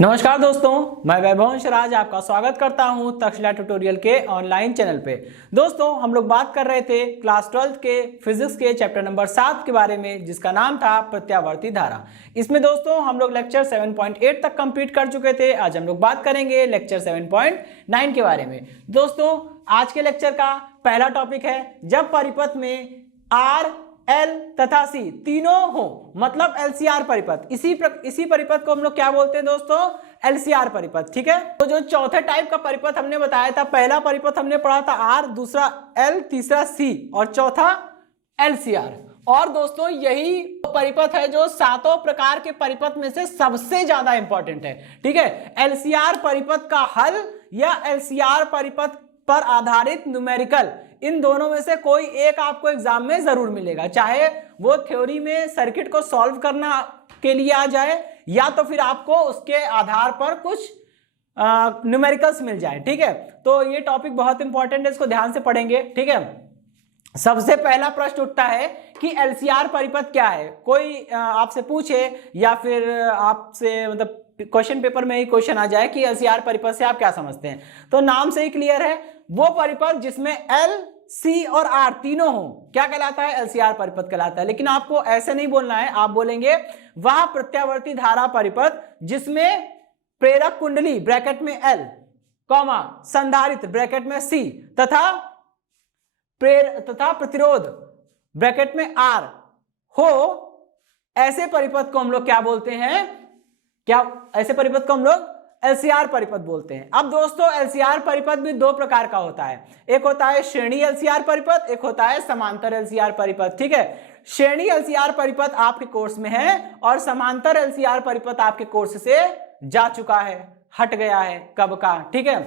नमस्कार दोस्तों, मैं वैभव राज आपका स्वागत करता हूं तक्षशिला ट्यूटोरियल के ऑनलाइन चैनल पे। दोस्तों, हम लोग बात कर रहे थे क्लास 12 के फिजिक्स के चैप्टर नंबर 7 के बारे में, जिसका नाम था प्रत्यावर्ती धारा। इसमें दोस्तों हम लोग लेक्चर 7.8 तक कंप्लीट कर चुके थे। आज हम लोग बात करेंगे लेक्चर 7.9 के बारे में। दोस्तों, आज के लेक्चर का पहला टॉपिक है जब परिपथ में आर, एल तथा सी तीनों हो, मतलब एलसीआर परिपथ। इसी परिपथ को हम लोग क्या बोलते हैं दोस्तों? एलसीआर परिपथ। ठीक है, तो जो चौथे टाइप का परिपथ हमने बताया था, पहला परिपथ हमने पढ़ा था आर, दूसरा एल, तीसरा सी और चौथा एलसीआर। और दोस्तों यही परिपथ है जो सातों प्रकार के परिपथ में से सबसे ज्यादा इंपॉर्टेंट है। ठीक है, एलसीआर परिपथ का हल या एलसीआर परिपथ पर आधारित न्यूमेरिकल, इन दोनों में से कोई एक आपको एग्जाम में जरूर मिलेगा, चाहे वो थ्योरी में सर्किट को सॉल्व करना के लिए आ जाए या तो फिर आपको उसके आधार पर कुछ न्यूमेरिकल्स मिल जाए। ठीक है, तो ये टॉपिक बहुत इंपॉर्टेंट है, इसको ध्यान से पढ़ेंगे। ठीक है, सबसे पहला प्रश्न उठता है कि एलसीआर परिपथ क्या है। कोई आपसे पूछे या फिर आपसे मतलब क्वेश्चन पेपर में ही क्वेश्चन आ जाए कि एलसीआर परिपथ से आप क्या समझते हैं, तो नाम से ही क्लियर है, वो परिपथ जिसमें एल, सी और आर तीनों हो क्या कहलाता है? एलसीआर परिपथ कहलाता है। लेकिन आपको ऐसे नहीं बोलना है, आप बोलेंगे वह प्रत्यावर्ती धारा परिपथ जिसमें प्रेरक कुंडली ब्रैकेट में एल, कॉमा संधारित्र ब्रैकेट में सी तथा प्रतिरोध ब्रैकेट में आर हो, ऐसे परिपथ को हम लोग क्या बोलते हैं? ऐसे परिपथ को हम लोग एलसीआर परिपथ बोलते हैं। अब दोस्तों एलसीआर परिपथ भी दो प्रकार का होता है, एक होता है श्रेणी एलसीआर परिपथ, एक होता है समांतर एलसीआर परिपथ। ठीक है, श्रेणी एलसीआर परिपथ आपके कोर्स में है और समांतर एलसीआर परिपथ आपके कोर्स से जा चुका है, हट गया है कब का। ठीक है,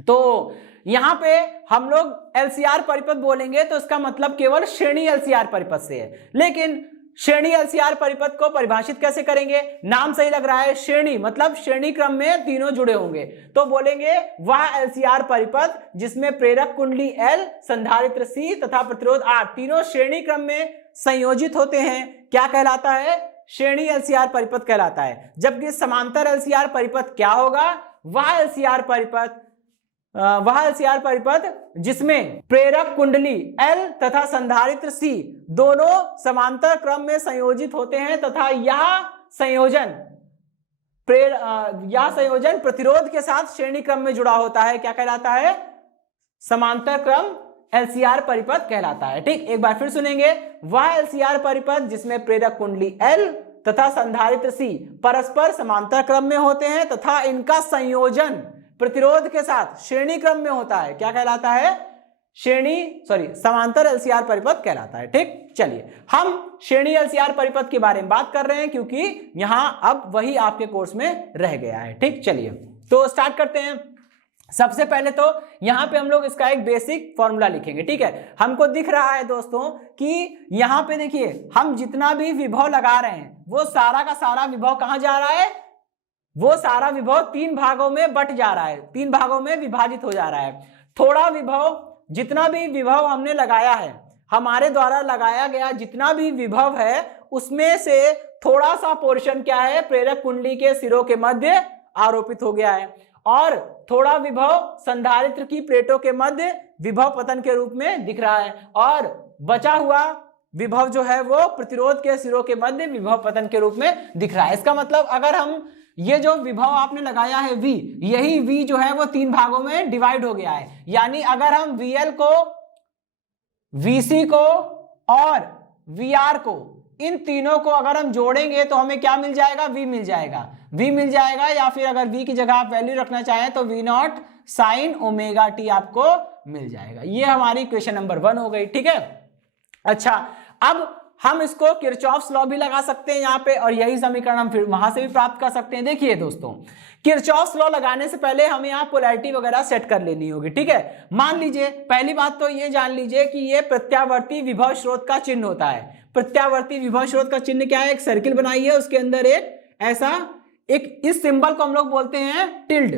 तो यहां पे हम लोग एलसीआर परिपथ बोलेंगे तो इसका मतलब केवल श्रेणी एलसीआर परिपथ से है। लेकिन श्रेणी एलसीआर परिपथ को परिभाषित कैसे करेंगे? नाम सही लग रहा है, श्रेणी मतलब श्रेणी क्रम में तीनों जुड़े होंगे, तो बोलेंगे वह एलसीआर परिपथ जिसमें प्रेरक कुंडली एल, संधारित्र सी तथा प्रतिरोध आर तीनों श्रेणी क्रम में संयोजित होते हैं, क्या कहलाता है? श्रेणी एलसीआर परिपथ कहलाता है। जबकि समांतर एलसीआर परिपथ क्या होगा? वह एलसीआर परिपथ जिसमें प्रेरक कुंडली एल तथा संधारित्र सी दोनों समांतर क्रम में संयोजित होते हैं तथा यह संयोजन प्रतिरोध के साथ श्रेणी क्रम में जुड़ा होता है, क्या कहलाता है? समांतर क्रम एलसीआर परिपथ कहलाता है। ठीक, एक बार फिर सुनेंगे, वह एलसीआर परिपथ जिसमें प्रेरक कुंडली एल तथा संधारित्र सी परस्पर समांतर क्रम में होते हैं तथा इनका संयोजन प्रतिरोध के साथ श्रेणी क्रम में होता है, क्या कहलाता है? समांतर एलसीआर परिपथ कहलाता है। ठीक, चलिए हम श्रेणी एलसीआर परिपथ के बारे में बात कर रहे हैं क्योंकि यहां अब वही आपके कोर्स में रह गया है। ठीक, चलिए तो स्टार्ट करते हैं। सबसे पहले तो यहां पे हम लोग इसका एक बेसिक फॉर्मूला लिखेंगे। ठीक है, हमको दिख रहा है दोस्तों कि यहां पे देखिए हम जितना भी विभव लगा रहे हैं वो सारा का सारा विभव कहां जा रहा है? वो सारा विभव तीन भागों में बट जा रहा है, तीन भागों में विभाजित हो जा रहा है। थोड़ा विभव, जितना भी विभव हमने लगाया है, हमारे द्वारा लगाया गया जितना भी विभव है उसमें से थोड़ा सा पोर्शन क्या है? प्रेरक कुंडली के सिरों के मध्य आरोपित हो गया है और थोड़ा विभव संधारित्र की प्लेटों के मध्य विभव पतन के रूप में दिख रहा है और बचा हुआ विभव जो है वो प्रतिरोध के सिरों के मध्य विभव पतन के रूप में दिख रहा है। इसका मतलब अगर हम ये जो विभव आपने लगाया है V, यही V जो है वो तीन भागों में डिवाइड हो गया है। यानी अगर हम VL को, VC को और VR को, इन तीनों को अगर हम जोड़ेंगे तो हमें क्या मिल जाएगा? V मिल जाएगा, V मिल जाएगा। या फिर अगर V की जगह आप वैल्यू रखना चाहें तो V0 sin ओमेगा t आपको मिल जाएगा। ये हमारी क्वेश्चन नंबर 1 हो गई। ठीक है, अच्छा अब हम इसको किरचॉफ्स लॉ भी लगा सकते हैं यहाँ पे और यही समीकरण हम फिर वहां से भी प्राप्त कर सकते हैं। देखिए दोस्तों, किरचॉफ्स लॉ लगाने से पहले हमें यहाँ पोलैरिटी वगैरह सेट कर लेनी होगी। ठीक है, मान लीजिए पहली बात तो ये जान लीजिए कि ये प्रत्यावर्ती विभव स्रोत का चिन्ह होता है। प्रत्यावर्ती विभव स्रोत का चिन्ह क्या है? एक सर्किल बनाई है, उसके अंदर इस सिंबल को हम लोग बोलते हैं टिल्ड।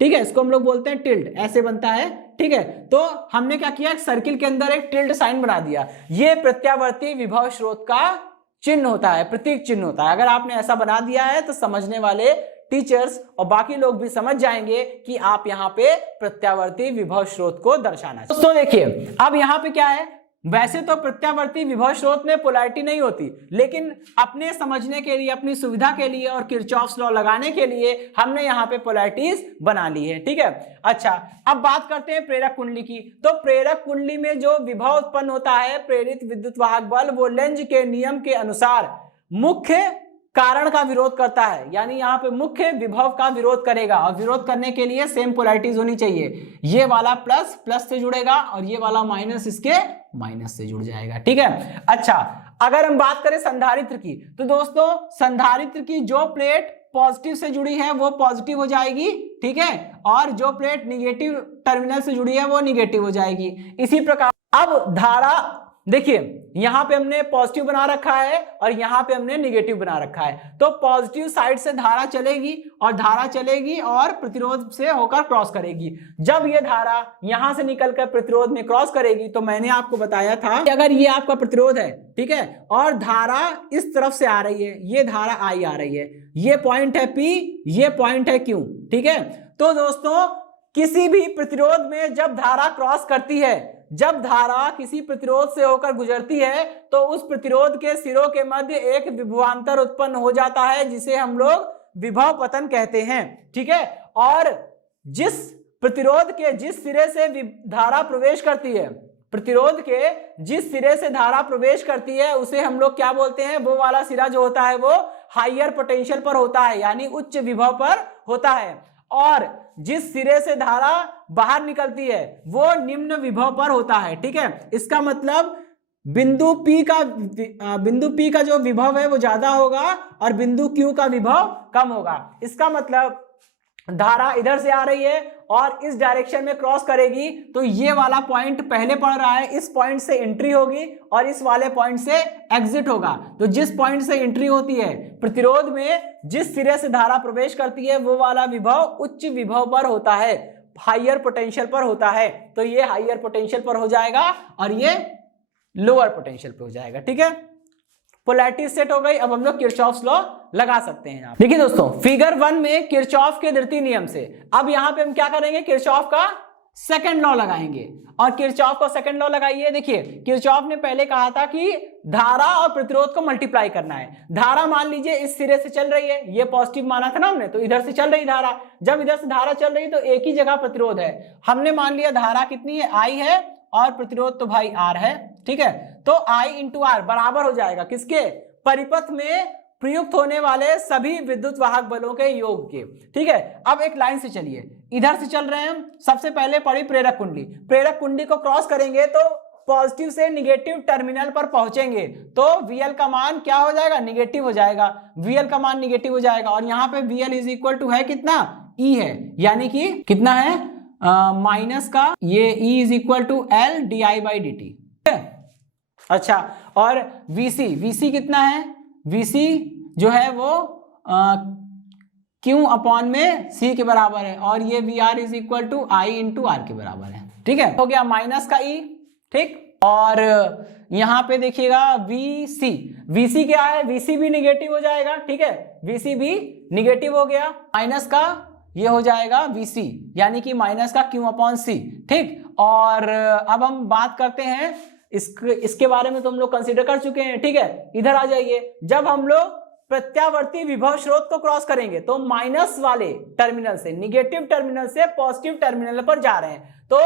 ठीक है, इसको हम लोग बोलते हैं टिल्ड, ऐसे बनता है। ठीक है, तो हमने क्या किया? एक सर्किल के अंदर एक टिल्ड साइन बना दिया। ये प्रत्यावर्ती विभव स्रोत का चिन्ह होता है, प्रतीक चिन्ह होता है। अगर आपने ऐसा बना दिया है तो समझने वाले टीचर्स और बाकी लोग भी समझ जाएंगे कि आप यहाँ पे प्रत्यावर्ती विभव स्रोत को दर्शाना। दोस्तों देखिए अब यहाँ पे क्या है, वैसे तो प्रत्यावर्ती विभव स्रोत में पोलैरिटी नहीं होती, लेकिन अपने समझने के लिए, अपनी सुविधा के लिए और किरचॉफ्स लॉ लगाने के लिए हमने यहाँ पे पोलैरिटीज बना ली है। ठीक है, अच्छा अब बात करते हैं प्रेरक कुंडली की। तो प्रेरक कुंडली में जो विभव उत्पन्न होता है, प्रेरित विद्युत वाहक बल, वो लेंज के नियम के अनुसार मुख्य कारण का विरोध करता है, यानी यहाँ पे मुख्य विभव का विरोध करेगा। और विरोध करने के लिए सेम पोलैरिटीज होनी चाहिए, ये वाला प्लस प्लस से जुड़ेगा और ये वाला माइनस इसके माइनस से जुड़ जाएगा। ठीक है, अच्छा अगर हम बात करें संधारित्र की, तो दोस्तों संधारित्र की जो प्लेट पॉजिटिव से जुड़ी है वो पॉजिटिव हो जाएगी, ठीक है, और जो प्लेट निगेटिव टर्मिनल से जुड़ी है वो निगेटिव हो जाएगी। इसी प्रकार अब धारा देखिए यहां पे हमने पॉजिटिव बना रखा है और यहां पे हमने निगेटिव बना रखा है। तो पॉजिटिव साइड से धारा चलेगी और धारा चलेगी और प्रतिरोध से होकर क्रॉस करेगी। जब ये धारा यहां से निकलकर प्रतिरोध में क्रॉस करेगी, तो मैंने आपको बताया था कि अगर ये आपका प्रतिरोध है, ठीक है, और धारा इस तरफ से आ रही है, ये धारा आई आ रही है, ये पॉइंट है P, ये पॉइंट है Q, ठीक है। तो दोस्तों किसी भी प्रतिरोध में जब धारा क्रॉस करती है, जब धारा किसी प्रतिरोध से होकर गुजरती है, तो उस प्रतिरोध के सिरों के मध्य एक विभवांतर उत्पन्न हो जाता है, जिसे हम लोग विभव पतन कहते हैं। ठीक है, और जिस प्रतिरोध के जिस सिरे से धारा प्रवेश करती है, प्रतिरोध के जिस सिरे से धारा प्रवेश करती है, उसे हम लोग क्या बोलते हैं, वो वाला सिरा जो होता है वो हायर पोटेंशियल पर होता है, यानी उच्च विभव पर होता है। और जिस सिरे से धारा बाहर निकलती है वो निम्न विभव पर होता है। ठीक है, इसका मतलब बिंदु P का जो विभव है वो ज्यादा होगा और बिंदु Q का विभव कम होगा। इसका मतलब धारा इधर से आ रही है और इस डायरेक्शन में क्रॉस करेगी, तो ये वाला पॉइंट पहले पड़ रहा है, इस पॉइंट से एंट्री होगी और इस वाले पॉइंट से एग्जिट होगा। तो जिस पॉइंट से एंट्री होती है प्रतिरोध में, जिस सिरे से धारा प्रवेश करती है, वो वाला विभव उच्च विभव पर होता है, हायर पोटेंशियल पर होता है। तो ये हायर पोटेंशियल पर हो जाएगा और ये लोअर पोटेंशियल पर हो जाएगा। ठीक है, पोलैरिटी सेट हो गई। अब हम लोग किरचॉफ्स लॉ लगा सकते हैं। आप देखिए दोस्तों फिगर 1 में किरचॉफ के द्वितीय नियम से अब यहां पे हम क्या करेंगे, किरचॉफ का सेकंड लॉ लगाएंगे। और किरचॉफ का सेकंड लॉ लगाइए। देखिए किरचॉफ ने पहले कहा था कि धारा और प्रतिरोध को मल्टीप्लाई करना है। धारा मान लीजिए इस सिरे से चल रही है, ये पॉजिटिव माना था ना हमने, तो इधर से चल रही धारा, जब इधर से धारा चल रही तो एक ही जगह प्रतिरोध है। हमने मान लिया धारा कितनी है, I है, और प्रतिरोध तो भाई R है। ठीक है, तो I इंटू R बराबर हो जाएगा किसके, परिपथ में प्रयुक्त होने वाले सभी विद्युत वाहक बलों के योग के। ठीक है, अब एक लाइन से चलिए, इधर से चल रहे हैं हम। सबसे पहले पड़ी प्रेरक कुंडली, प्रेरक कुंडली को क्रॉस करेंगे तो पॉजिटिव से निगेटिव टर्मिनल पर पहुंचेंगे, तो VL का मान क्या हो जाएगा, निगेटिव हो जाएगा। VL का मान निगेटिव हो जाएगा और यहाँ पे VL इज इक्वल टू है कितना, E है, यानी कि कितना है, माइनस का ये E is equal to L di/dt। अच्छा, और VC कितना है, VC जो है वो Q अपॉन में C के बराबर है, और ये VR is equal to I into R के बराबर है। ठीक है, हो गया माइनस का E। ठीक, और यहां पे देखिएगा VC क्या है, VC भी निगेटिव हो जाएगा। ठीक है, VC भी निगेटिव हो गया, माइनस का ये हो जाएगा VC, यानी कि माइनस का Q अपॉन C। ठीक, और अब हम बात करते हैं इसके बारे में तो हम लोग कंसीडर कर चुके हैं। ठीक है, इधर आ जाइए। जब हम लोग प्रत्यावर्ती विभव स्रोत को क्रॉस करेंगे तो माइनस वाले टर्मिनल से, निगेटिव टर्मिनल से पॉजिटिव टर्मिनल पर जा रहे हैं, तो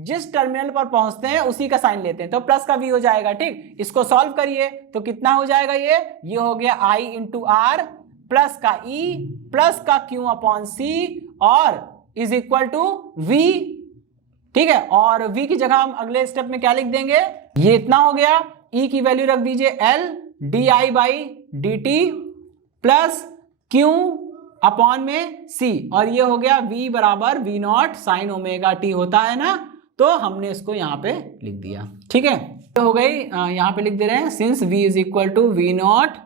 जिस टर्मिनल पर पहुंचते हैं उसी का साइन लेते हैं, तो प्लस का V हो जाएगा। ठीक, इसको सॉल्व करिए तो कितना हो जाएगा, ये हो गया I इंटू R प्लस का E प्लस का Q अपॉन C और इज इक्वल टू V। ठीक है, और V की जगह हम अगले स्टेप में क्या लिख देंगे, ये इतना हो गया, E की वैल्यू रख दीजिए L di/dt plus Q upon में C, और ये हो गया V बराबर V0 साइन ओमेगा t होता है ना, तो हमने इसको यहाँ पे लिख दिया। ठीक है, तो हो गई, यहाँ पे लिख दे रहे हैं since V is equal to V0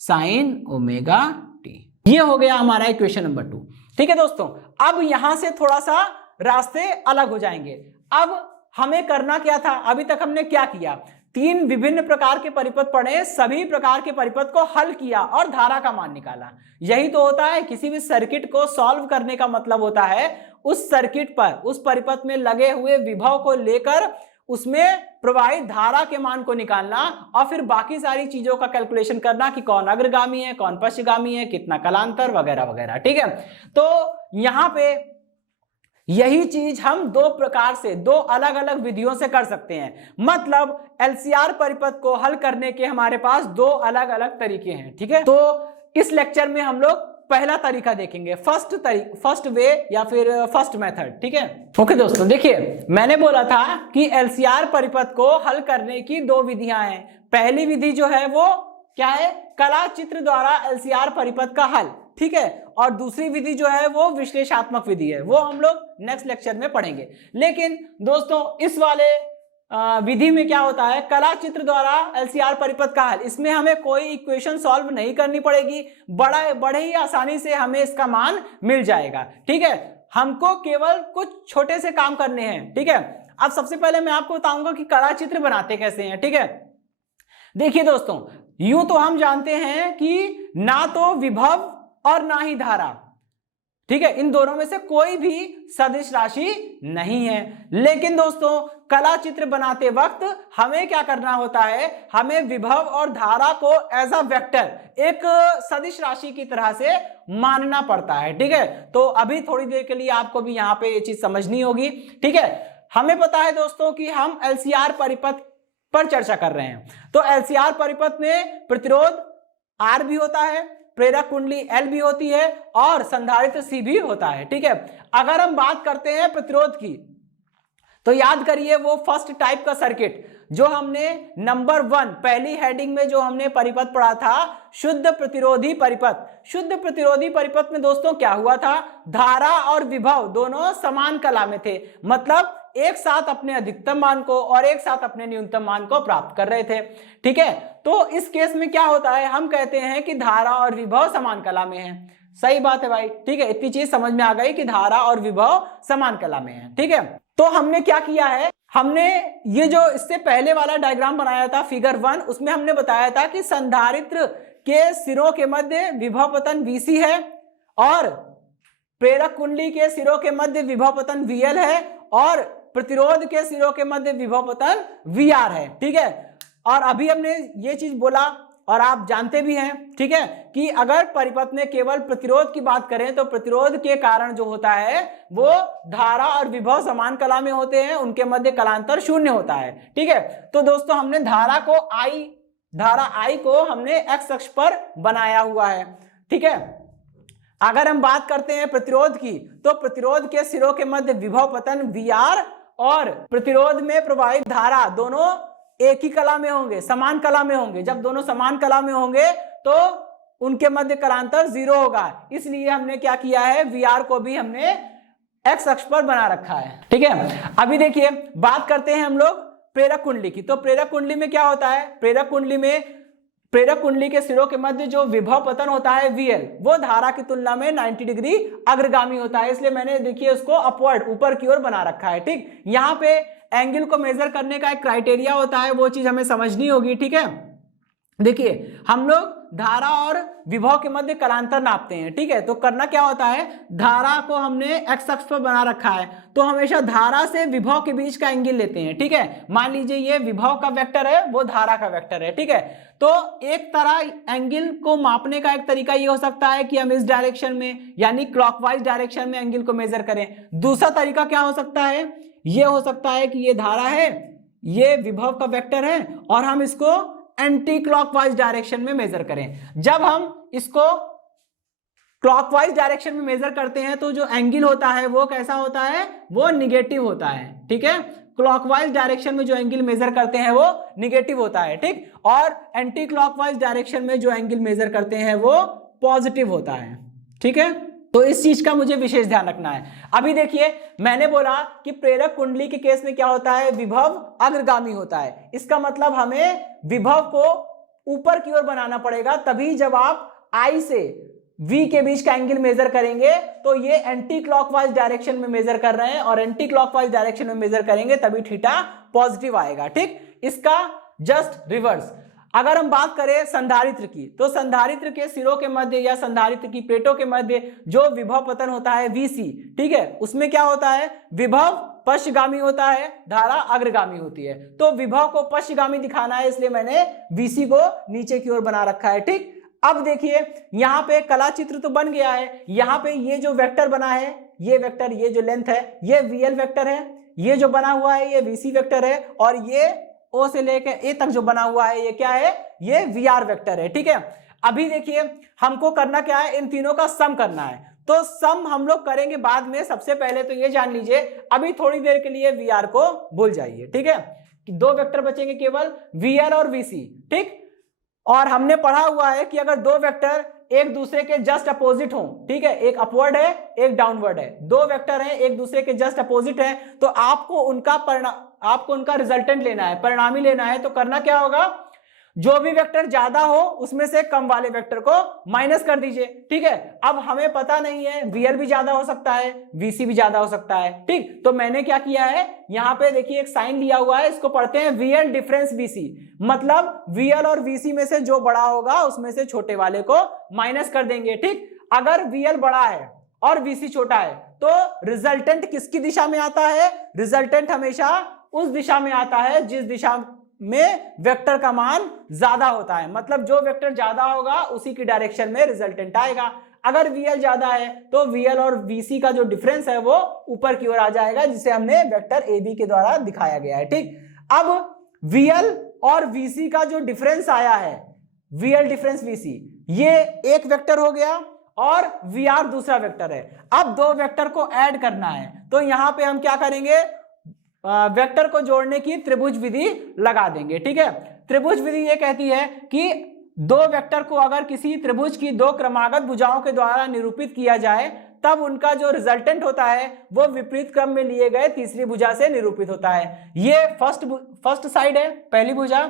sine omega t। ये हो गया हमारा इक्वेशन नंबर 2। ठीक है दोस्तों, अब यहां से थोड़ा सा रास्ते अलग हो जाएंगे। अब हमें करना क्या था, अभी तक हमने क्या किया, 3 विभिन्न प्रकार के परिपथ पढ़े, सभी प्रकार के परिपथ को हल किया और धारा का मान निकाला। यही तो होता है किसी भी सर्किट को सॉल्व करने का मतलब होता है उस सर्किट पर, उस परिपथ में लगे हुए विभव को लेकर उसमें प्रवाहित धारा के मान को निकालना और फिर बाकी सारी चीजों का कैलकुलेशन करना कि कौन अग्रगामी है, कौन पश्चगामी है, कितना कलांतर वगैरह वगैरह। ठीक है, तो यहां पे यही चीज हम 2 प्रकार से, 2 अलग अलग विधियों से कर सकते हैं। मतलब एलसीआर परिपथ को हल करने के हमारे पास 2 अलग अलग तरीके हैं। ठीक है, तो इस लेक्चर में हम लोग पहला तरीका देखेंगे, फर्स्ट वे या फिर फर्स्ट मेथड। ठीक है, ओके दोस्तों, देखिए मैंने बोला था कि एलसीआर परिपथ को हल करने की 2 विधियां हैं। पहली विधि जो है वो क्या है, कला चित्र द्वारा एलसीआर परिपथ का हल। ठीक है, और दूसरी विधि जो है वो विश्लेषणात्मक विधि है, वो हम लोग नेक्स्ट लेक्चर में पढ़ेंगे। लेकिन दोस्तों इस वाले विधि में क्या होता है, कला चित्र द्वारा एलसीआर परिपथ का हल, इसमें हमें कोई इक्वेशन सॉल्व नहीं करनी पड़ेगी, बड़े ही आसानी से हमें इसका मान मिल जाएगा। ठीक है, हमको केवल कुछ छोटे से काम करने हैं। ठीक है, अब सबसे पहले मैं आपको बताऊंगा कि कला चित्र बनाते कैसे हैं। ठीक है, देखिए दोस्तों, यूं तो हम जानते हैं कि ना तो विभव और ना ही धारा, ठीक है, इन दोनों में से कोई भी सदिश राशि नहीं है। लेकिन दोस्तों कला चित्र बनाते वक्त हमें क्या करना होता है, हमें विभव और धारा को एज अ वेक्टर, एक सदिश राशि की तरह से मानना पड़ता है। ठीक है, तो अभी थोड़ी देर के लिए आपको भी यहाँ पे ये चीज समझनी होगी। ठीक है, हमें पता है दोस्तों कि हम एलसीआर परिपथ पर चर्चा कर रहे हैं, तो एलसीआर परिपथ में प्रतिरोध R भी होता है, प्रेरक कुंडली L भी होती है और संधारित्र C भी होता है। ठीक है, अगर हम बात करते हैं प्रतिरोध की, तो याद करिए वो फर्स्ट टाइप का सर्किट जो हमने नंबर 1 पहली हेडिंग में जो हमने परिपथ पढ़ा था, शुद्ध प्रतिरोधी परिपथ। शुद्ध प्रतिरोधी परिपथ में दोस्तों क्या हुआ था, धारा और विभव दोनों समान कला में थे, मतलब एक साथ अपने अधिकतम मान को और एक साथ अपने न्यूनतम मान को प्राप्त कर रहे थे। ठीक है, तो इस केस में क्या होता है, हम कहते हैं कि धारा और विभव समान कला में है। सही बात है भाई। ठीक है, इतनी चीज समझ में आ गई कि धारा और विभव समान कला में है। ठीक है, तो हमने क्या किया है, हमने ये जो इससे पहले वाला डायग्राम बनाया था फिगर 1, उसमें हमने बताया था कि संधारित्र के सिरों के मध्य विभव पतन VC है और प्रेरक कुंडली के सिरों के मध्य विभव पतन VL है और प्रतिरोध के सिरों के मध्य विभव पतन VR है। ठीक है, और अभी हमने ये चीज बोला और आप जानते भी हैं, ठीक है, कि अगर परिपथ में केवल प्रतिरोध की बात करें तो प्रतिरोध के कारण जो होता है वो धारा और विभव समान कला में होते हैं, उनके मध्य कलांतर 0 होता है। ठीक है, तो दोस्तों हमने धारा I को हमने एक्स अक्ष पर बनाया हुआ है। ठीक है, अगर हम बात करते हैं प्रतिरोध की, तो प्रतिरोध के सिरों के मध्य विभव पतन VR और प्रतिरोध में प्रवाहित धारा दोनों एक ही कला में होंगे, समान कला में होंगे। जब दोनों समान कला में होंगे तो उनके मध्य कलांतर 0 होगा, इसलिए हमने क्या किया है, VR को भी हमने एक्स अक्ष पर बना रखा है। ठीक है, अभी देखिए बात करते हैं हम लोग प्रेरक कुंडली की। तो प्रेरक कुंडली में क्या होता है, प्रेरक कुंडली के सिरों के मध्य जो विभव पतन होता है VL, वो धारा की तुलना में 90 डिग्री अग्रगामी होता है, इसलिए मैंने देखिए उसको अपवर्ड, ऊपर की ओर बना रखा है। ठीक, यहाँ पे एंगल को मेजर करने का एक क्राइटेरिया होता है, वो चीज हमें समझनी होगी। ठीक है, देखिए हम लोग धारा और विभव के मध्य कलांतर नापते हैं। ठीक है, तो करना क्या होता है, धारा को हमने एक्स अक्ष पर बना रखा है, तो हमेशा धारा से विभव के बीच का एंगल लेते हैं। ठीक है, मान लीजिए ये विभव का वेक्टर है, वो धारा का वेक्टर है। ठीक है, तो एक तरह एंगल को मापने का एक तरीका ये हो सकता है कि हम इस डायरेक्शन में यानी क्लॉकवाइज डायरेक्शन में एंगल को मेजर करें। दूसरा तरीका क्या हो सकता है, ये हो सकता है कि ये धारा है, ये विभव का वेक्टर है और हम इसको एंटी क्लॉकवाइज डायरेक्शन में मेजर करें। जब हम इसको क्लॉकवाइज डायरेक्शन में मेजर करते हैं तो जो एंगल होता है वो कैसा होता है, वो निगेटिव होता है। ठीक है, क्लॉकवाइज डायरेक्शन में जो एंगल मेजर करते हैं वो निगेटिव होता है। ठीक, और एंटी क्लॉकवाइज डायरेक्शन में जो एंगल मेजर करते हैं वो पॉजिटिव होता है। ठीक है, तो इस चीज का मुझे विशेष ध्यान रखना है। अभी देखिए मैंने बोला कि प्रेरक कुंडली के केस में क्या होता है, विभव अग्रगामी होता है, इसका मतलब हमें विभव को ऊपर की ओर बनाना पड़ेगा, तभी जब आप I से V के बीच का एंगल मेजर करेंगे तो ये एंटी क्लॉकवाइज डायरेक्शन में मेजर कर रहे हैं और एंटी क्लॉकवाइज डायरेक्शन में मेजर करेंगे तभी थीटा पॉजिटिव आएगा। ठीक, इसका जस्ट रिवर्स। अगर हम बात करें संधारित्र की, तो संधारित्र के सिरों के मध्य या संधारित्र की प्लेटों के मध्य जो विभव पतन होता है Vc, ठीक है, उसमें क्या होता है, विभव पश्चगामी होता है, धारा अग्रगामी होती है। तो विभव को पश्चगामी दिखाना है, इसलिए मैंने Vc को नीचे की ओर बना रखा है। ठीक, अब देखिए यहाँ पे कला चित्र तो बन गया है। यहाँ पे ये जो वेक्टर बना है, ये वेक्टर, ये जो लेंथ है, ये VL वेक्टर है, ये जो बना हुआ है ये VC वेक्टर है, और ये O से लेकर A तक जो बना हुआ है ये क्या है, ये VR वेक्टर है। ठीक है, अभी देखिए हमको करना क्या है, इन तीनों का सम करना है। तो सम हम लोग करेंगे बाद में, सबसे पहले तो ये जान लीजिए, अभी थोड़ी देर के लिए VR को भूल जाइए। ठीक है, दो वेक्टर बचेंगे केवल, VL और VC। ठीक, और हमने पढ़ा हुआ है कि अगर दो वेक्टर एक दूसरे के जस्ट अपोजिट हों, ठीक है, एक अपवर्ड है एक डाउनवर्ड है, दो वेक्टर हैं एक दूसरे के जस्ट अपोजिट है, तो आपको उनका रिजल्टेंट लेना है, परिणामी लेना है। तो करना क्या होगा, जो भी वेक्टर ज्यादा हो उसमें से कम वाले वेक्टर को माइनस कर दीजिए। ठीक है, अब हमें पता नहीं है, VL भी ज्यादा हो सकता है, VC भी ज्यादा हो सकता है। ठीक, तो मैंने क्या किया है, यहाँ पे देखिए एक साइन लिया हुआ है, इसको पढ़ते हैं VL डिफरेंस VC, मतलब VL और VC में से जो बड़ा होगा उसमें से छोटे वाले को माइनस कर देंगे। ठीक, अगर VL बड़ा है और VC छोटा है तो रिजल्टेंट किसकी दिशा में आता है, रिजल्टेंट हमेशा उस दिशा में आता है जिस दिशा में वेक्टर का मान ज्यादा होता है, मतलब जो वेक्टर ज्यादा होगा उसी की डायरेक्शन में रिजल्टेंट आएगा। अगर VL ज्यादा है तो VL और VC का जो डिफरेंस है वो ऊपर की ओर आ जाएगा, जिसे हमने वेक्टर AB के द्वारा दिखाया गया है। ठीक, अब VL और VC का जो डिफरेंस आया है, VL डिफरेंस VC, ये एक वेक्टर हो गया और VR दूसरा वेक्टर है। अब दो वेक्टर को ऐड करना है, तो यहां पे हम क्या करेंगे, वेक्टर को जोड़ने की त्रिभुज विधि लगा देंगे। ठीक है, त्रिभुज विधि ये कहती है कि दो वेक्टर को अगर किसी त्रिभुज की दो क्रमागत भुजाओं के द्वारा निरूपित किया जाए तब उनका जो रिजल्टेंट होता है वो विपरीत क्रम में लिए गए तीसरी भुजा से निरूपित होता है। ये फर्स्ट साइड है, पहली भुजा,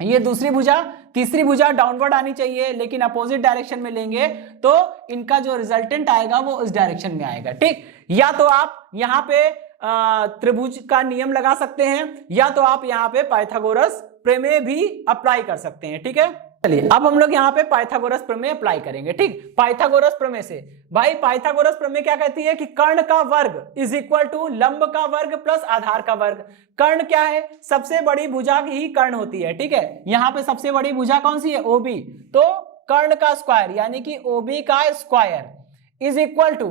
ये दूसरी भुजा, तीसरी भुजा डाउनवर्ड आनी चाहिए, लेकिन अपोजिट डायरेक्शन में लेंगे तो इनका जो रिजल्टेंट आएगा वो इस डायरेक्शन में आएगा। ठीक, या तो आप यहाँ पे त्रिभुज का नियम लगा सकते हैं, या तो आप यहाँ पे पाइथागोरस प्रमेय भी अप्लाई कर सकते हैं। ठीक है, चलिए अब हम लोग यहाँ पे पाइथागोरस प्रमेय अप्लाई करेंगे। ठीक, पाइथागोरस प्रमेय से भाई, पाइथागोरस प्रमेय क्या कहती है कि कर्ण का वर्ग इज इक्वल टू लंब का वर्ग प्लस आधार का वर्ग। कर्ण क्या है, सबसे बड़ी भुजा की ही कर्ण होती है। ठीक है, यहाँ पे सबसे बड़ी भुजा कौन सी है, OB, तो कर्ण का स्क्वायर यानी कि OB का स्क्वायर इज इक्वल टू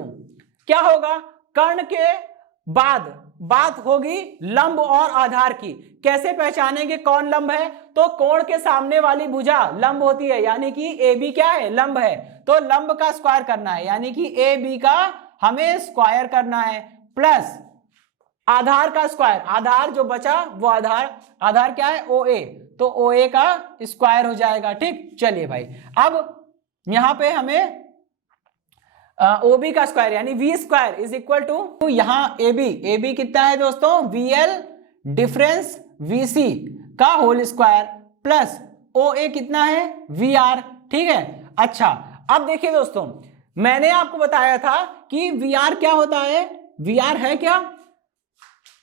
क्या होगा, कर्ण के बाद बात होगी लंब और आधार की। कैसे पहचानेंगे कौन लंब है, तो कोण के सामने वाली भुजा लंब होती है, यानी कि AB क्या है, लंब है, तो लंब का स्क्वायर करना है, यानी कि AB का हमें स्क्वायर करना है, प्लस आधार का स्क्वायर, आधार जो बचा वो आधार क्या है, OA, तो OA का स्क्वायर हो जाएगा। ठीक, चलिए भाई, अब यहां पे हमें OB का स्क्वायर यानी V square is equal to, तो यहां AB कितना है दोस्तों, VL डिफरेंस VC का होल स्क्वायर प्लस OA कितना है, VR। ठीक है, अच्छा अब देखिए दोस्तों, मैंने आपको बताया था कि VR क्या होता है, VR है क्या,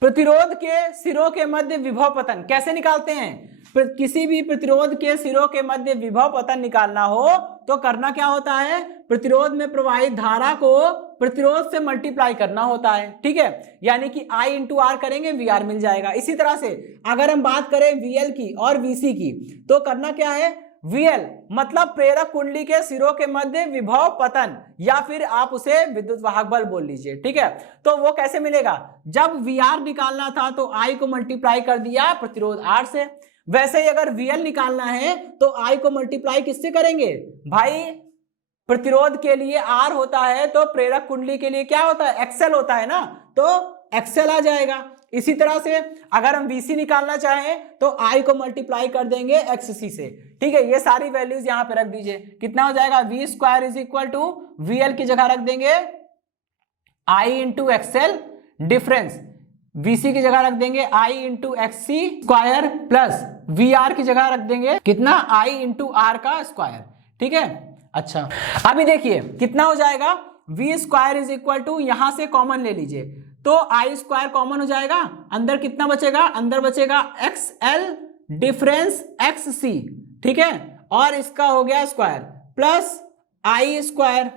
प्रतिरोध के सिरों के मध्य विभव पतन। कैसे निकालते हैं, किसी भी प्रतिरोध के सिरों के मध्य विभव पतन निकालना हो तो करना क्या होता है, प्रतिरोध में प्रवाहित धारा को प्रतिरोध से मल्टीप्लाई करना होता है। ठीक है, यानी कि I इंटू R करेंगे VR मिल जाएगा। इसी तरह से अगर हम बात करें VL की और VC की तो करना क्या है, VL मतलब प्रेरक कुंडली के सिरों के मध्य विभव पतन, या फिर आप उसे विद्युत वाहक बल बोल लीजिए। ठीक है, तो वो कैसे मिलेगा, जब VR निकालना था तो I को मल्टीप्लाई कर दिया प्रतिरोध R से, वैसे ही अगर VL निकालना है तो I को मल्टीप्लाई किससे करेंगे भाई, प्रतिरोध के लिए R होता है तो प्रेरक कुंडली के लिए क्या होता है, XL होता है ना, तो XL आ जाएगा। इसी तरह से अगर हम VC निकालना चाहें तो I को मल्टीप्लाई कर देंगे XC से। ठीक है, ये सारी वैल्यूज यहां पे रख दीजिए, कितना हो जाएगा, V square is equal to VL की जगह रख देंगे I into XL difference, VC की जगह रख देंगे I into XC square plus VR की जगह रख देंगे कितना, I इंटू R का स्क्वायर। ठीक है, अच्छा अभी देखिए कितना हो जाएगा, V square is equal to, यहां से कॉमन ले लीजिए तो I स्क्वायर कॉमन हो जाएगा, अंदर कितना बचेगा, अंदर बचेगा XL डिफरेंस एक्स सी, ठीक है, और इसका हो गया square plus I square,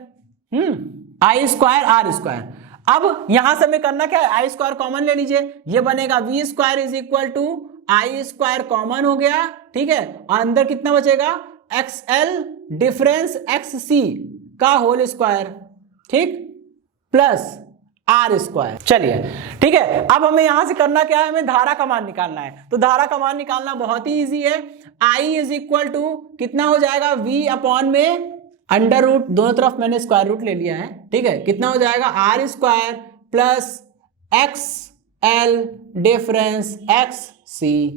I square R square. अब यहां से हमें करना क्या है, आई स्क्वायर कॉमन ले लीजिए, ये बनेगा V square is equal to I square common हो गया, ठीक है, और अंदर कितना बचेगा, X L difference X C का होल स्क्वायर, ठीक, प्लस आर स्क्वायर। चलिए ठीक है, अब हमें यहां से करना क्या है, हमें धारा का मान निकालना है। तो धारा का मान निकालना बहुत ही इजी है, आई इज इक्वल टू कितना हो जाएगा, वी अपॉन में अंडर रूट, दोनों तरफ मैंने स्क्वायर रूट ले लिया है, ठीक है, कितना हो जाएगा R square plus X L difference X C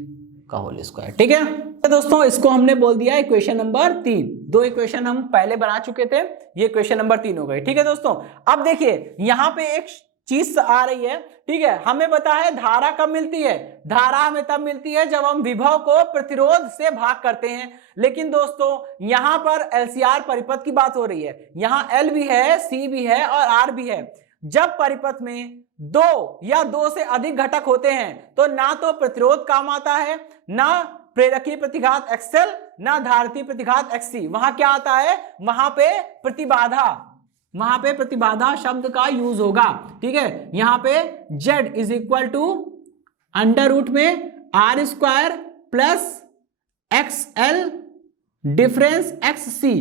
का होल स्क्वायर, ठीक है। तो दोस्तों इसको हमने बोल दिया इक्वेशन नंबर 3। दो इक्वेशन हम पहले बना चुके थे, ये इक्वेशन नंबर 3 हो गई, ठीक है दोस्तों। अब देखिए यहां पे एक चीज आ रही है, ठीक है, हमें पता है धारा कब मिलती है, धारा हमें तब मिलती है जब हम विभव को प्रतिरोध से भाग करते हैं। लेकिन दोस्तों यहां पर एलसीआर परिपथ की बात हो रही है, यहां एल भी है, सी भी है और आर भी है। जब परिपथ में 2 या 2 से अधिक घटक होते हैं तो ना तो प्रतिरोध काम आता है, ना प्रेरकीय प्रतिघात एक्सएल, ना धारितीय प्रतिघात एक्ससी। वहां क्या आता है, वहां पे प्रतिबाधा, वहां पे प्रतिबाधा शब्द का यूज होगा, ठीक है। यहां पे Z is equal to under root में R square plus X L difference X C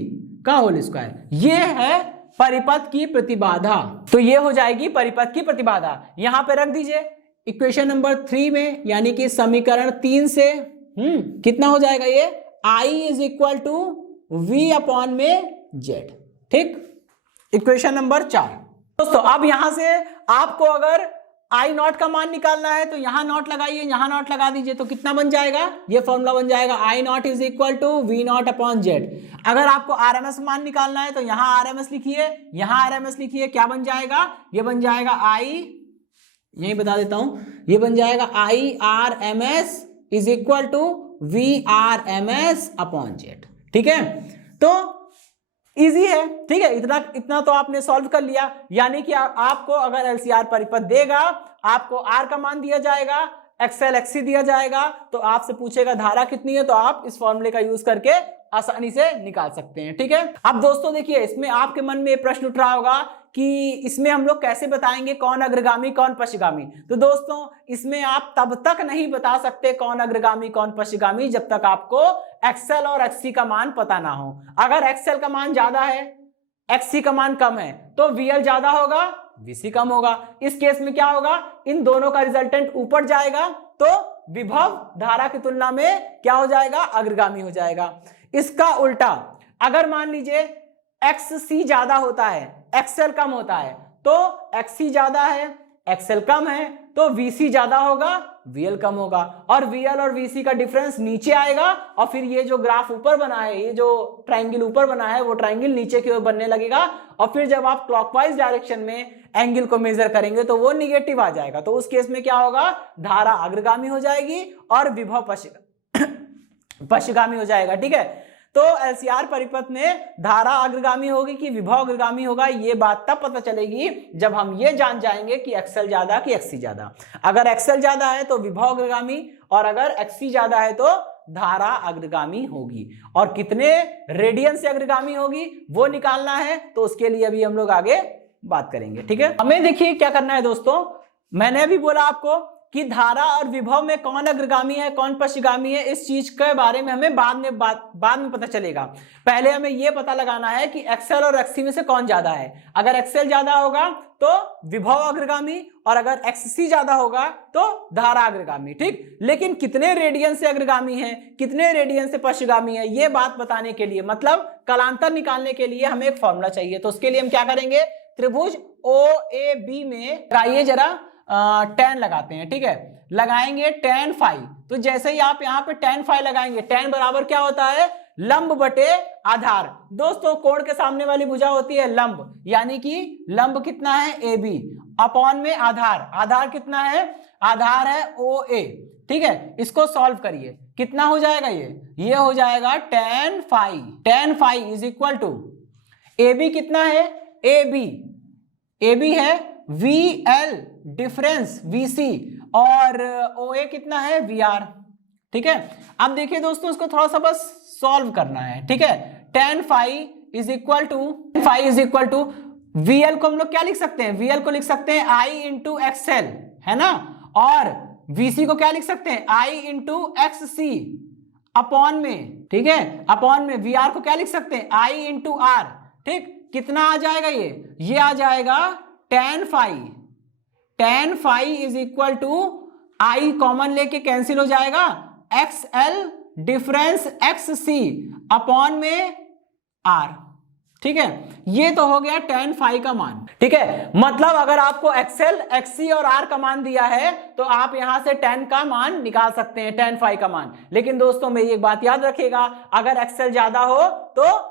का होल स्क्वायर, ये है परिपथ की प्रतिबाधा। तो ये हो जाएगी परिपथ की प्रतिबाधा, यहां पे रख दीजिए इक्वेशन नंबर 3 में, यानी कि समीकरण 3 से कितना हो जाएगा ये, I is equal to V upon में Z, ठीक, इक्वेशन नंबर 4। दोस्तों अब यहां से आपको अगर आई नॉट का मान निकालना है तो यहां नॉट लगाइए, यहां नॉट लगा दीजिए, तो कितना बन जाएगा, ये फॉर्मूला बन जाएगा I not is equal to V not upon Z. अगर आपको आरएमएस मान निकालना है तो यहां आरएमएस लिखिए, यहां आरएमएस लिखिए, क्या बन जाएगा, ये बन जाएगा आई, यही बता देता हूं, ये बन जाएगा I R M S is equal to V R M S upon Z, ठीक है। तो इजी है, ठीक है, इतना तो आपने सॉल्व कर लिया। यानी कि आपको अगर एलसीआर परिपथ देगा, आपको आर का मान दिया जाएगा, एक्सएल एक्ससी दिया जाएगा, तो आपसे पूछेगा धारा कितनी है, तो आप इस फॉर्मूले का यूज करके आसानी से निकाल सकते हैं, ठीक है। अब दोस्तों देखिए इसमें आपके मन में प्रश्न उठ रहा होगा कि इसमें हम लोग कैसे बताएंगे कौन अग्रगामी कौन पश्चगामी। तो दोस्तों इसमें आप तब तक नहीं बता सकते कौन अग्रगामी कौन पश्चगामी जब तक आपको एक्सएल और एक्ससी का मान पता ना हो। अगर एक्सएल का मान ज्यादा है, एक्ससी का मान कम है, तो वीएल ज्यादा होगा, वीसी कम होगा। इस केस में क्या होगा, इन दोनों का रिजल्टेंट ऊपर जाएगा तो विभव धारा की तुलना में क्या हो जाएगा, अग्रगामी हो जाएगा। इसका उल्टा अगर मान लीजिए एक्ससी ज्यादा होता है, एक्सएल कम होता है, तो एक्ससी ज्यादा है, एक्सएल कम है, तो वीसी ज्यादा होगा, वीएल कम होगा, और वीएल और वीसी का डिफरेंस नीचे आएगा, और फिर ये जो ग्राफ ऊपर बना है, ये जो ट्रायंगल ऊपर बना है, वो ट्रायंगल नीचे की ओर बनने लगेगा, और फिर जब आप क्लॉकवाइज डायरेक्शन में एंगल को मेजर करेंगे तो वो निगेटिव आ जाएगा। तो उस केस में क्या होगा, धारा अग्रगामी हो जाएगी और विभव पश्चगामी हो जाएगा, ठीक है। तो एलसीआर परिपथ में धारा अग्रगामी होगी कि विभव अग्रगामी होगा, ये बात तब पता चलेगी जब हम ये जान जाएंगे कि एक्सएल ज्यादा कि एक्ससी ज्यादा। अगर एक्सएल ज्यादा है तो विभव अग्रगामी, और अगर एक्ससी ज्यादा है तो धारा अग्रगामी होगी। और कितने रेडियन से अग्रगामी होगी वो निकालना है, तो उसके लिए अभी हम लोग आगे बात करेंगे, ठीक है। हमें देखिए क्या करना है दोस्तों, मैंने अभी बोला आपको कि धारा और विभव में कौन अग्रगामी है कौन पश्चगामी है, इस चीज के बारे में हमें बाद में पता चलेगा। पहले हमें यह पता लगाना है कि एक्सएल और एक्ससी में से कौन ज्यादा है। अगर एक्सएल ज्यादा होगा तो विभव अग्रगामी, और अगर एक्ससी ज्यादा होगा तो धारा अग्रगामी, ठीक। लेकिन कितने रेडियन से अग्रगामी है, कितने रेडियन से पश्चगामी है, ये बात बताने के लिए, मतलब कलांतर निकालने के लिए हमें एक फॉर्मूला चाहिए। तो उसके लिए हम क्या करेंगे, त्रिभुज OAB में आइए जरा tan लगाते हैं, ठीक है, लगाएंगे tan फाई। तो जैसे ही आप यहाँ पे tan फाई लगाएंगे, tan बराबर क्या होता है, लंब बटे आधार। दोस्तों कोण के सामने वाली भुजा होती है लंब, यानी कि लंब कितना है AB, अपॉन में आधार, आधार कितना है, आधार है OA, ठीक है। इसको सॉल्व करिए, कितना हो जाएगा, ये हो जाएगा tan phi is equal to AB कितना है, AB है VL डिफरेंस VC, और OA कितना है VR, ठीक है। अब देखिए दोस्तों, इसको थोड़ा सा बस सॉल्व करना है, ठीक है। tan phi is equal to VL को हम लोग क्या लिख सकते हैं, VL को लिख सकते हैं I इंटू XL, है ना, और VC को क्या लिख सकते हैं, I इंटू XC अपॉन में, ठीक है, अपॉन में VR को क्या लिख सकते हैं, I इंटू R, ठीक। कितना आ जाएगा ये आ जाएगा tan phi is equal to I common लेके कैंसिल हो जाएगा, XL डिफरेंस XC अपॉन में R, ठीक है। ये तो हो गया tan phi का मान, ठीक है। मतलब अगर आपको XL, XC और R का मान दिया है तो आप यहां से tan का मान निकाल सकते हैं, tan phi का मान। लेकिन दोस्तों मेरी एक बात याद रखिएगा, अगर XL ज्यादा हो तो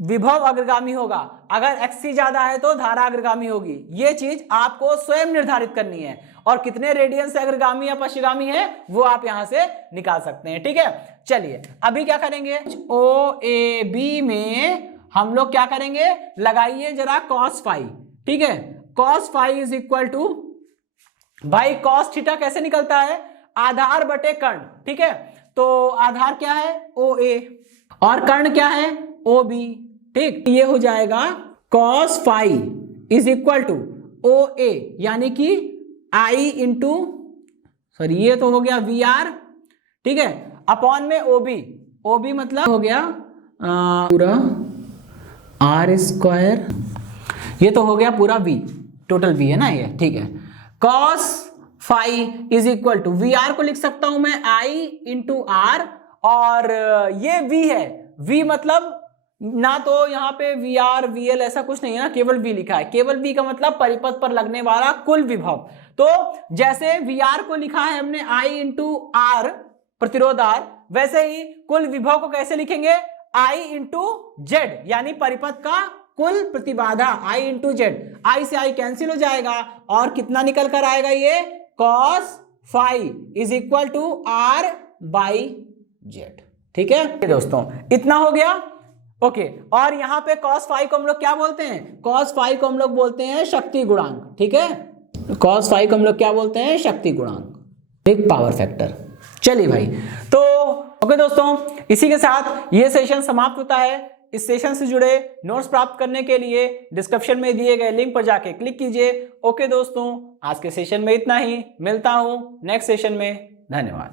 विभव अग्रगामी होगा, अगर XC ज्यादा है तो धारा अग्रगामी होगी। ये चीज आपको स्वयं निर्धारित करनी है, और कितने रेडियन से अग्रगामी या पश्चिगामी है वो आप यहां से निकाल सकते हैं, ठीक है। चलिए अभी क्या करेंगे, OAB में हम लोग क्या करेंगे, लगाइए जरा cos phi, ठीक है। cos phi is equal to, भाई cos थीटा कैसे निकलता है, आधार बटे कर्ण, ठीक है। तो आधार क्या है, OA, और कर्ण क्या है, OB, ठीक। ये हो जाएगा cos phi is equal to OA, यानी कि I इंटू, सॉरी ये तो हो गया VR, ठीक है, अपॉन में OB मतलब हो गया पूरा R स्क्वायर, ये तो हो गया पूरा V, टोटल V है ना ये, ठीक है। cos phi is equal to VR को लिख सकता हूं मैं I इंटू R, और ये V है, V मतलब ना तो यहाँ पे VR VL ऐसा कुछ नहीं है ना, केवल V लिखा है। केवल V का मतलब परिपथ पर लगने वाला कुल विभव। तो जैसे VR को लिखा है हमने I इंटू R प्रतिरोध R, वैसे ही कुल विभव को कैसे लिखेंगे, I इंटू Z, यानी परिपथ का कुल प्रतिबाधा I इंटू Z। I से I कैंसिल हो जाएगा और कितना निकल कर आएगा, ये cos phi is equal to R by Z, ठीक है दोस्तों, इतना हो गया, ओके। और यहाँ पे cos phi को हम लोग क्या बोलते हैं, cos phi को हम लोग बोलते हैं शक्ति गुणांक, ठीक है। cos phi को हम लोग क्या बोलते हैं, शक्ति गुणांक, ठीक, पावर फैक्टर। चलिए भाई, तो ओके दोस्तों, इसी के साथ ये सेशन समाप्त होता है। इस सेशन से जुड़े नोट्स प्राप्त करने के लिए डिस्क्रिप्शन में दिए गए लिंक पर जाके क्लिक कीजिए। ओके दोस्तों, आज के सेशन में इतना ही, मिलता हूं नेक्स्ट सेशन में, धन्यवाद।